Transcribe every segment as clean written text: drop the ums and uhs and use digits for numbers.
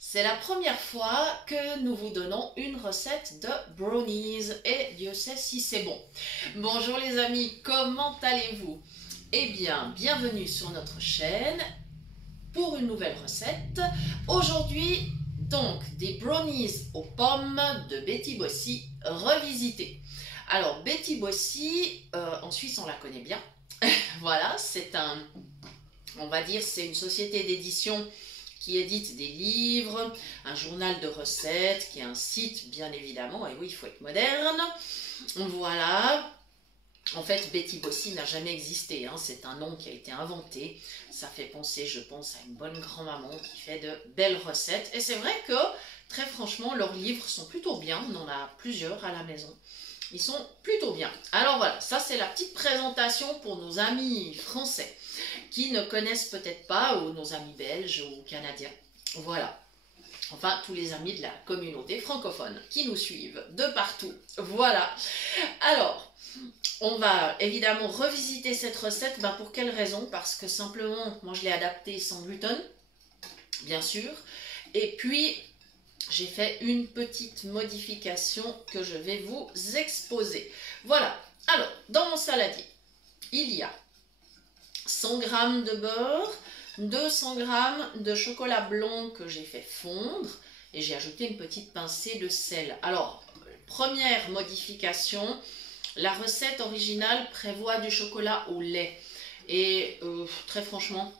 C'est la première fois que nous vous donnons une recette de brownies et Dieu sait si c'est bon. Bonjour les amis, comment allez-vous? Eh bien, bienvenue sur notre chaîne pour une nouvelle recette. Aujourd'hui, donc, des brownies aux pommes de Betty Bossy revisitées. Alors, Betty Bossy, en Suisse on la connaît bien. Voilà, on va dire, c'est une société d'édition qui édite des livres, un journal de recettes, qui est un site bien évidemment, et oui, il faut être moderne. Voilà. En fait, Betty Bossy n'a jamais existé, hein. C'est un nom qui a été inventé. Ça fait penser, je pense, à une bonne grand-maman qui fait de belles recettes. Et c'est vrai que, très franchement, leurs livres sont plutôt bien. On en a plusieurs à la maison. Ils sont plutôt bien. Alors voilà, ça c'est la petite présentation pour nos amis français qui ne connaissent peut-être pas, ou nos amis belges ou canadiens. Voilà. Enfin, tous les amis de la communauté francophone qui nous suivent de partout. Voilà. Alors, on va évidemment revisiter cette recette. Pour quelle raison? Parce que simplement, moi je l'ai adaptée sans gluten, bien sûr. Et puis, j'ai fait une petite modification que je vais vous exposer. Voilà. Alors, dans mon saladier, il y a 100 g de beurre, 200 g de chocolat blanc que j'ai fait fondre et j'ai ajouté une petite pincée de sel. Alors, première modification, la recette originale prévoit du chocolat au lait. Et très franchement,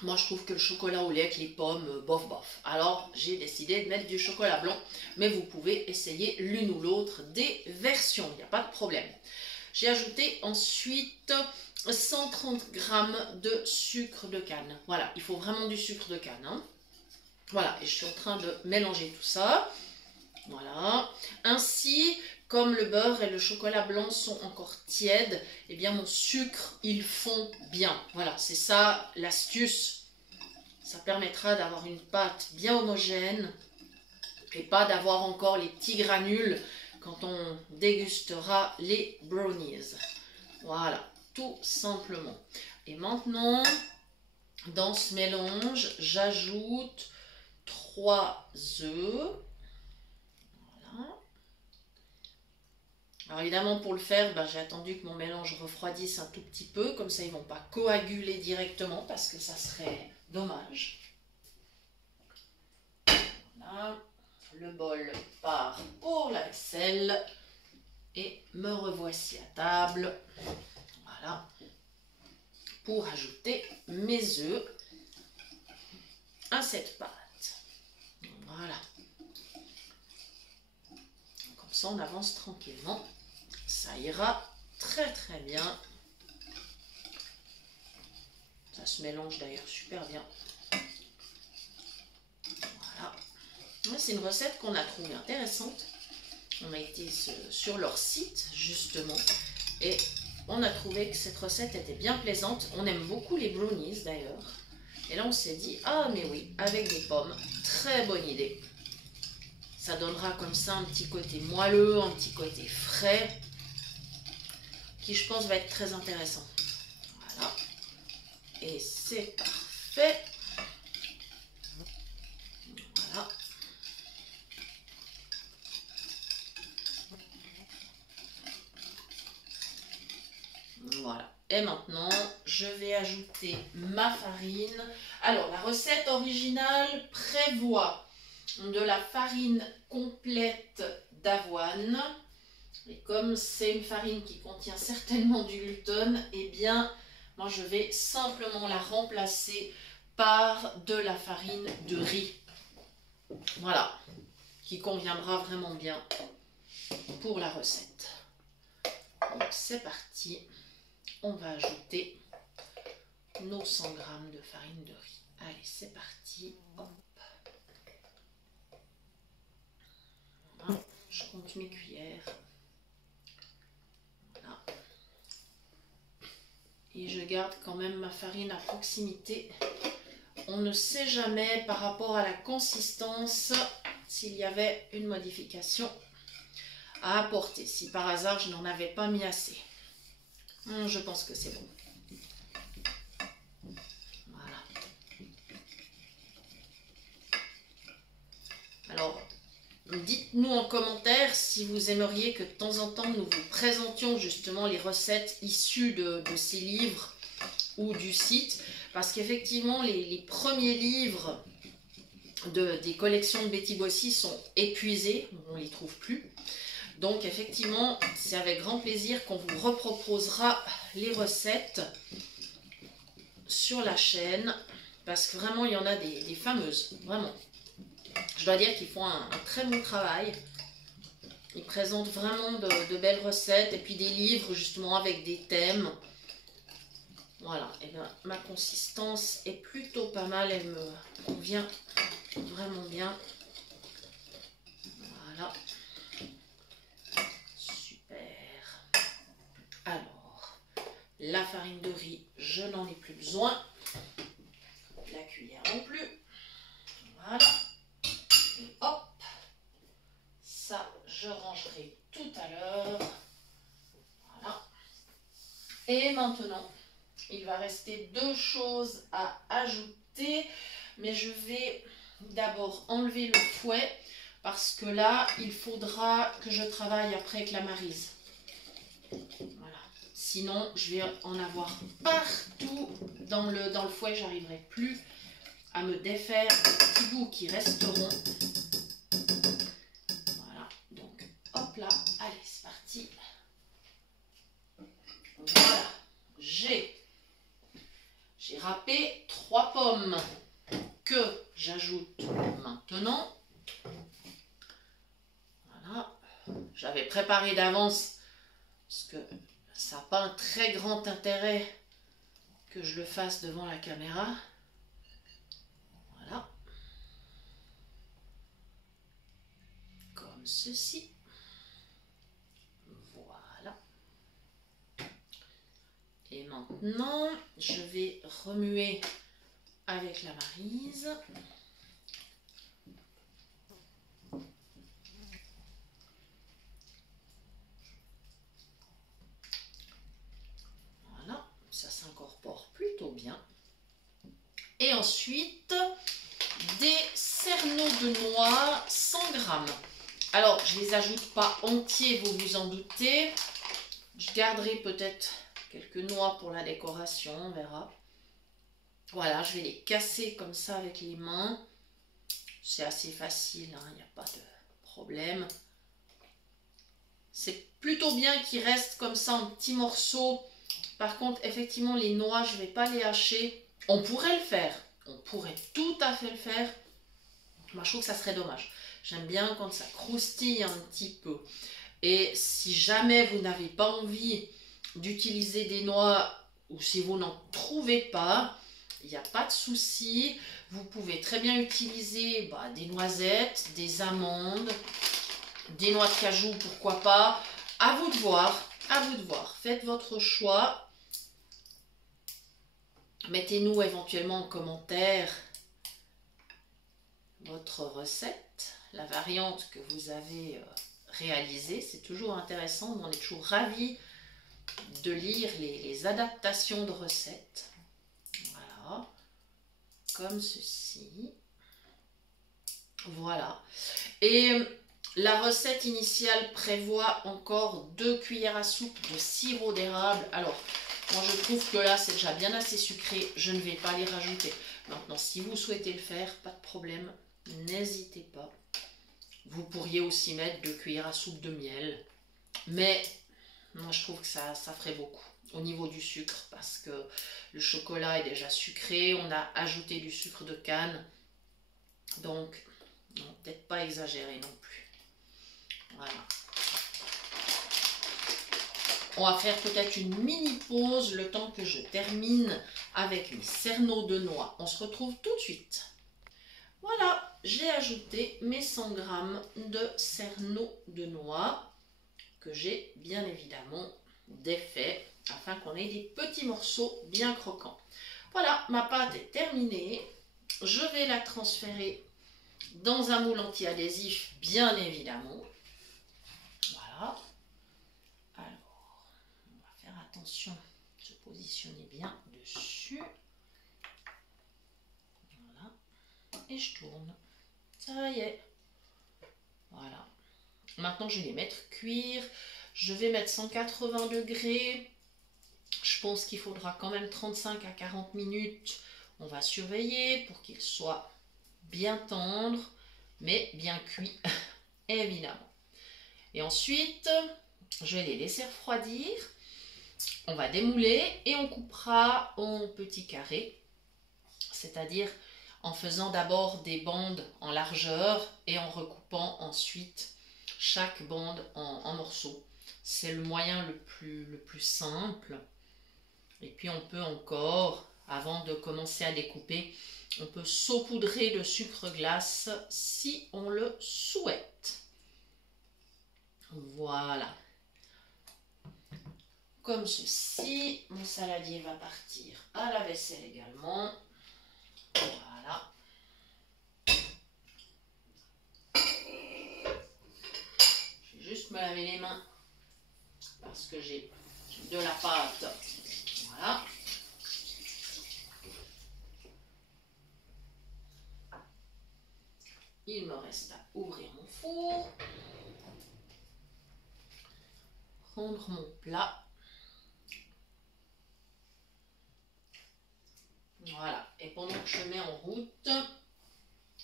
moi je trouve que le chocolat au lait avec les pommes, bof bof. Alors j'ai décidé de mettre du chocolat blanc, mais vous pouvez essayer l'une ou l'autre des versions, il n'y a pas de problème. J'ai ajouté ensuite 130 g de sucre de canne. Voilà, il faut vraiment du sucre de canne, hein. Voilà, et je suis en train de mélanger tout ça. Voilà. Ainsi, comme le beurre et le chocolat blanc sont encore tièdes, eh bien mon sucre, il fond bien. Voilà, c'est ça l'astuce. Ça permettra d'avoir une pâte bien homogène et pas d'avoir encore les petits granules quand on dégustera les brownies. Voilà, tout simplement. Et maintenant, dans ce mélange, j'ajoute 3 œufs. Voilà. Alors évidemment, pour le faire, j'ai attendu que mon mélange refroidisse un tout petit peu, comme ça ils ne vont pas coaguler directement parce que ça serait dommage. Voilà. Le bol part pour la vaisselle et me revoici à table. Voilà. Pour ajouter mes œufs à cette pâte. Voilà. Comme ça, on avance tranquillement. Ça ira très très bien. Ça se mélange d'ailleurs super bien. Voilà. C'est une recette qu'on a trouvée intéressante. On a été sur leur site justement et on a trouvé que cette recette était bien plaisante. On aime beaucoup les brownies d'ailleurs. Et là on s'est dit, ah mais oui, avec des pommes, très bonne idée. Ça donnera comme ça un petit côté moelleux, un petit côté frais, qui je pense va être très intéressant. Voilà. Et c'est parfait. Voilà. Voilà. Et maintenant, je vais ajouter ma farine. Alors, la recette originale prévoit de la farine complète d'avoine. Et comme c'est une farine qui contient certainement du gluten, eh bien, moi je vais simplement la remplacer par de la farine de riz. Voilà, qui conviendra vraiment bien pour la recette. Donc c'est parti. On va ajouter nos 100 g de farine de riz. Allez, c'est parti. Hop. Voilà. Je compte mes cuillères. Voilà. Et je garde quand même ma farine à proximité. On ne sait jamais par rapport à la consistance s'il y avait une modification à apporter. Si par hasard je n'en avais pas mis assez. Je pense que c'est bon. Voilà. dites-nous en commentaire si vous aimeriez que de temps en temps nous vous présentions justement les recettes issues de ces livres ou du site, parce qu'effectivement les premiers livres des collections de Betty Bossy sont épuisés, on ne les trouve plus. Donc effectivement, c'est avec grand plaisir qu'on vous reproposera les recettes sur la chaîne, parce que vraiment il y en a des fameuses, vraiment. Je dois dire qu'ils font un très bon travail. Ils présentent vraiment de belles recettes et puis des livres justement avec des thèmes. Voilà, et bien ma consistance est plutôt pas mal, elle me convient vraiment bien. Voilà. Super. Alors, la farine de riz, je n'en ai plus besoin. La cuillère non plus. Voilà. Et hop. Ça, je rangerai tout à l'heure. Voilà. Et maintenant, il va rester deux choses à ajouter. Mais je vais d'abord enlever le fouet parce que là, il faudra que je travaille après avec la maryse. Voilà. Sinon, je vais en avoir partout dans le fouet. Je n'arriverai plus à me défaire des petits bouts qui resteront. Voilà. Donc, hop là. Allez, c'est parti. Voilà. J'ai râpé 3 pommes que j'ajoute maintenant. Voilà. J'avais préparé d'avance parce que ça n'a pas un très grand intérêt que je le fasse devant la caméra. Voilà. Comme ceci. Voilà. Et maintenant, je vais remuer avec la maryse. Voilà, ça s'incorpore plutôt bien. Et ensuite, des cerneaux de noix 100 grammes. Alors, je ne les ajoute pas entiers, vous vous en doutez. Je garderai peut-être quelques noix pour la décoration, on verra. Voilà, je vais les casser comme ça avec les mains. C'est assez facile, hein, il n'y a pas de problème. C'est plutôt bien qu'ils restent comme ça en petits morceaux. Par contre, effectivement, les noix, je ne vais pas les hacher. On pourrait le faire. On pourrait tout à fait le faire. Moi, je trouve que ça serait dommage. J'aime bien quand ça croustille un petit peu. Et si jamais vous n'avez pas envie d'utiliser des noix ou si vous n'en trouvez pas, il n'y a pas de souci. Vous pouvez très bien utiliser des noisettes, des amandes, des noix de cajou, pourquoi pas. À vous de voir, à vous de voir. Faites votre choix. Mettez-nous éventuellement en commentaire votre recette, la variante que vous avez réalisée. C'est toujours intéressant, on est toujours ravis de lire les adaptations de recettes. Voilà, comme ceci. Voilà. Et la recette initiale prévoit encore 2 cuillères à soupe de sirop d'érable. Alors, moi je trouve que là c'est déjà bien assez sucré, je ne vais pas les rajouter. Maintenant, si vous souhaitez le faire, pas de problème, n'hésitez pas. Vous pourriez aussi mettre 2 cuillères à soupe de miel. Mais moi je trouve que ça ferait beaucoup au niveau du sucre parce que le chocolat est déjà sucré, on a ajouté du sucre de canne. Donc, peut-être pas exagérer non plus. Voilà. On va faire peut-être une mini pause le temps que je termine avec mes cerneaux de noix. On se retrouve tout de suite. Voilà, j'ai ajouté mes 100 g de cerneaux de noix que j'ai bien évidemment défait afin qu'on ait des petits morceaux bien croquants. Voilà, ma pâte est terminée. Je vais la transférer dans un moule anti-adhésif, bien évidemment. Voilà. Alors, on va faire attention de se positionner bien dessus. Voilà. Et je tourne. Ça y est. Voilà. Maintenant, je vais les mettre cuire. Je vais mettre 180 degrés. Je pense qu'il faudra quand même 35 à 40 minutes. On va surveiller pour qu'ils soient bien tendres, mais bien cuits, évidemment. Et ensuite, je vais les laisser refroidir. On va démouler et on coupera en petits carrés, c'est-à-dire en faisant d'abord des bandes en largeur et en recoupant ensuite chaque bande en morceaux. C'est le moyen le plus simple. Et puis on peut encore, avant de commencer à découper, on peut saupoudrer de sucre glace si on le souhaite. Voilà. Comme ceci, mon saladier va partir à la vaisselle également. Voilà. Je vais juste me laver les mains parce que j'ai de la pâte. Voilà. Il me reste à ouvrir mon four, prendre mon plat. Voilà. Et pendant que je mets en route,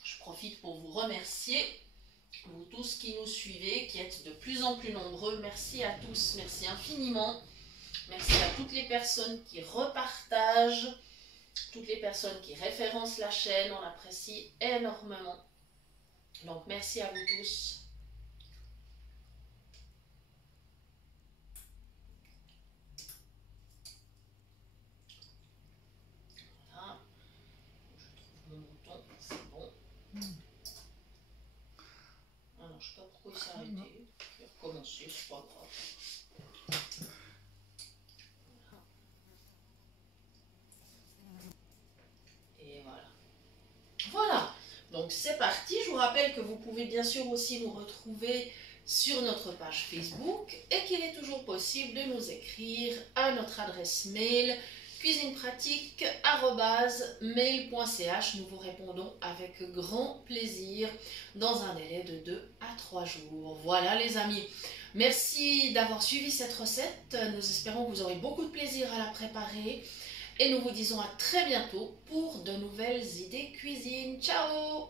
je profite pour vous remercier, vous tous qui nous suivez, qui êtes de plus en plus nombreux. Merci à tous, merci infiniment. Merci à toutes les personnes qui repartagent, toutes les personnes qui référencent la chaîne, on apprécie énormément. Donc merci à vous tous. Voilà. Je trouve mon bouton, c'est bon. Ah non, je ne sais pas pourquoi il s'est arrêté. Je vais recommencer, c'est pas grave. Et voilà. Voilà, donc c'est parti. Je vous rappelle que vous pouvez bien sûr aussi nous retrouver sur notre page Facebook et qu'il est toujours possible de nous écrire à notre adresse mail cuisinepratique@mail.ch. Nous vous répondons avec grand plaisir dans un délai de 2 à 3 jours. Voilà les amis, merci d'avoir suivi cette recette. Nous espérons que vous aurez beaucoup de plaisir à la préparer. Et nous vous disons à très bientôt pour de nouvelles idées cuisine. Ciao!